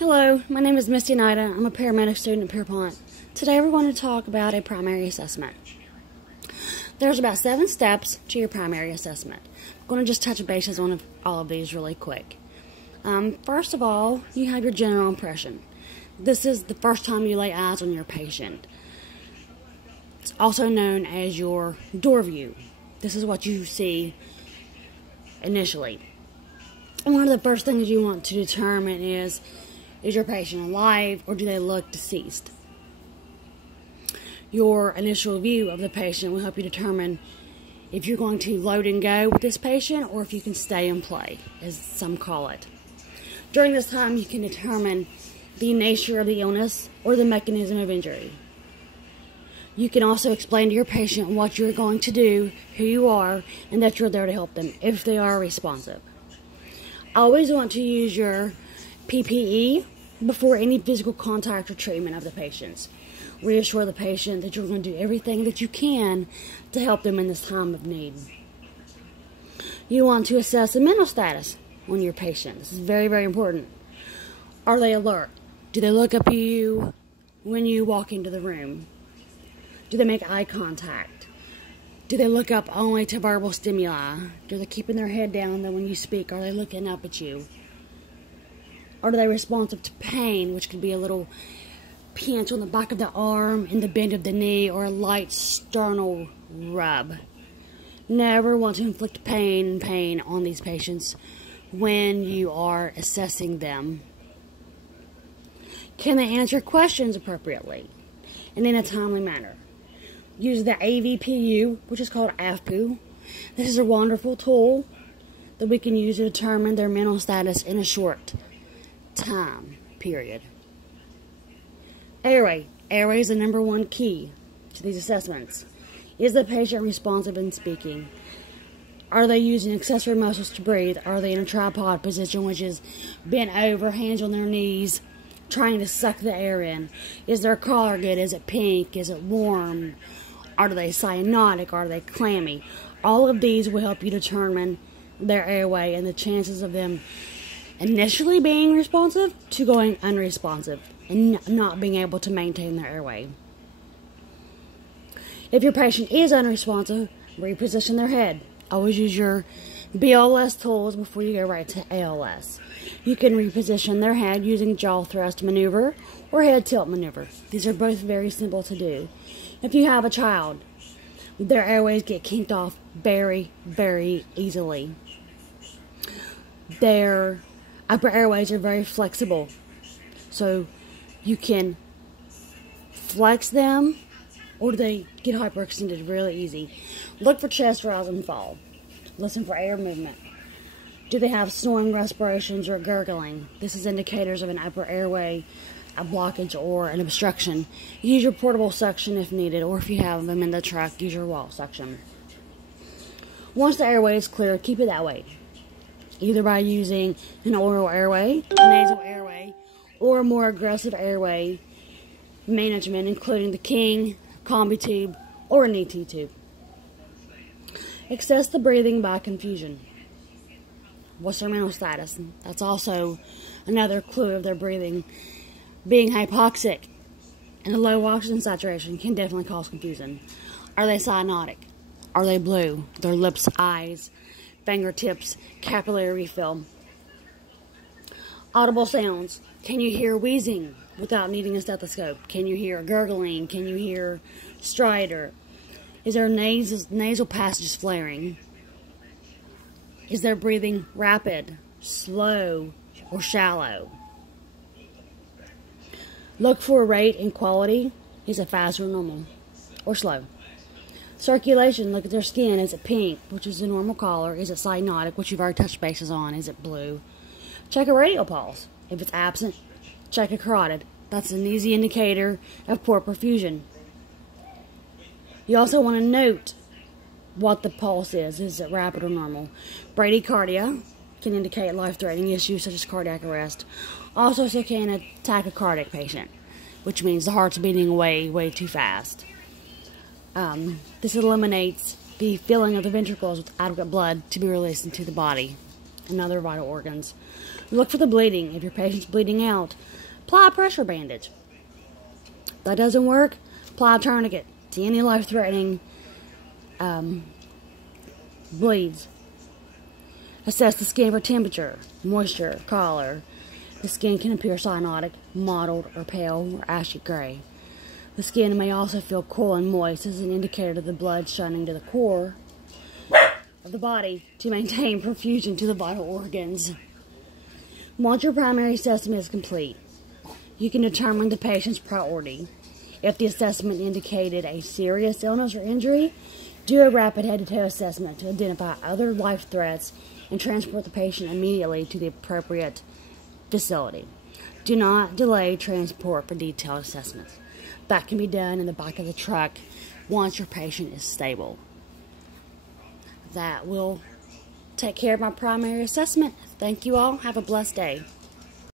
Hello, my name is Misty Nida. I'm a paramedic student at Pierpont. Today we're going to talk about a primary assessment. There's about 7 steps to your primary assessment. I'm going to just touch bases on all of these really quick. First of all, you have your general impression. This is the first time you lay eyes on your patient. It's also known as your door view. This is what you see initially. And one of the first things you want to determine is your patient alive or do they look deceased? Your initial view of the patient will help you determine if you're going to load and go with this patient or if you can stay and play, as some call it. During this time, you can determine the nature of the illness or the mechanism of injury. You can also explain to your patient what you're going to do, who you are, and that you're there to help them if they are responsive. Always want to use your PPE before any physical contact or treatment of the patients. Reassure the patient that you're going to do everything that you can to help them in this time of need. You want to assess the mental status on your patient. This is very, very important. Are they alert? Do they look up at you when you walk into the room? Do they make eye contact? Do they look up only to verbal stimuli? Do they keeping their head down that when you speak, are they looking up at you? Are they responsive to pain, which could be a little pinch on the back of the arm, in the bend of the knee, or a light sternal rub? Never want to inflict pain on these patients when you are assessing them. Can they answer questions appropriately and in a timely manner? Use the AVPU, which is called AVPU. This is a wonderful tool that we can use to determine their mental status in a short time period. Airway. Airway is the number one key to these assessments. Is the patient responsive in speaking? Are they using accessory muscles to breathe? Are they in a tripod position, which is bent over, hands on their knees, trying to suck the air in? Is their collar good? Is it pink? Is it warm? Are they cyanotic? Are they clammy? All of these will help you determine their airway and the chances of them initially being responsive to going unresponsive and not being able to maintain their airway. If your patient is unresponsive, reposition their head. Always use your BLS tools before you go right to ALS. You can reposition their head using jaw thrust maneuver or head tilt maneuver. These are both very simple to do. If you have a child, their airways get kinked off very, very easily. Their upper airways are very flexible, so you can flex them or they get hyperextended really easy. Look for chest rise and fall. Listen for air movement. Do they have snoring respirations or gurgling? This is indicators of an upper airway, a blockage, or an obstruction. Use your portable suction if needed, or if you have them in the truck, use your wall suction. Once the airway is clear, keep it that way, either by using an oral airway, nasal airway, or a more aggressive airway management, including the King, combi tube, or an ET tube. Assess the breathing by confusion. What's their mental status? That's also another clue of their breathing. Being hypoxic and a low oxygen saturation can definitely cause confusion. Are they cyanotic? Are they blue? Their lips, eyes, fingertips, capillary refill. Audible sounds. Can you hear wheezing without needing a stethoscope? Can you hear gurgling? Can you hear stridor? Is their nasal passages flaring? Is their breathing rapid, slow, or shallow? Look for rate and quality. Is it fast or normal? Or slow? Circulation. Look at their skin. Is it pink, which is the normal color? Is it cyanotic, which you've already touched bases on? Is it blue? Check a radial pulse. If it's absent, check a carotid. That's an easy indicator of poor perfusion. You also want to note what the pulse is. Is it rapid or normal? Bradycardia can indicate life-threatening issues such as cardiac arrest. Also, so can a tachycardic patient, which means the heart's beating way, way too fast. This eliminates the filling of the ventricles with adequate blood to be released into the body. and other vital organs. Look for the bleeding. If your patient's bleeding out, apply a pressure bandage. If that doesn't work, apply a tourniquet to any life-threatening bleeds. Assess the skin for temperature, moisture, color. The skin can appear cyanotic, mottled, or pale, or ashy gray. The skin may also feel cool and moist as an indicator of the blood shining to the core of the body to maintain perfusion to the vital organs. Once your primary assessment is complete, you can determine the patient's priority. If the assessment indicated a serious illness or injury, do a rapid head-to-toe assessment to identify other life threats and transport the patient immediately to the appropriate facility. Do not delay transport for detailed assessments. That can be done in the back of the truck once your patient is stable. That will take care of my primary assessment. Thank you all. Have a blessed day.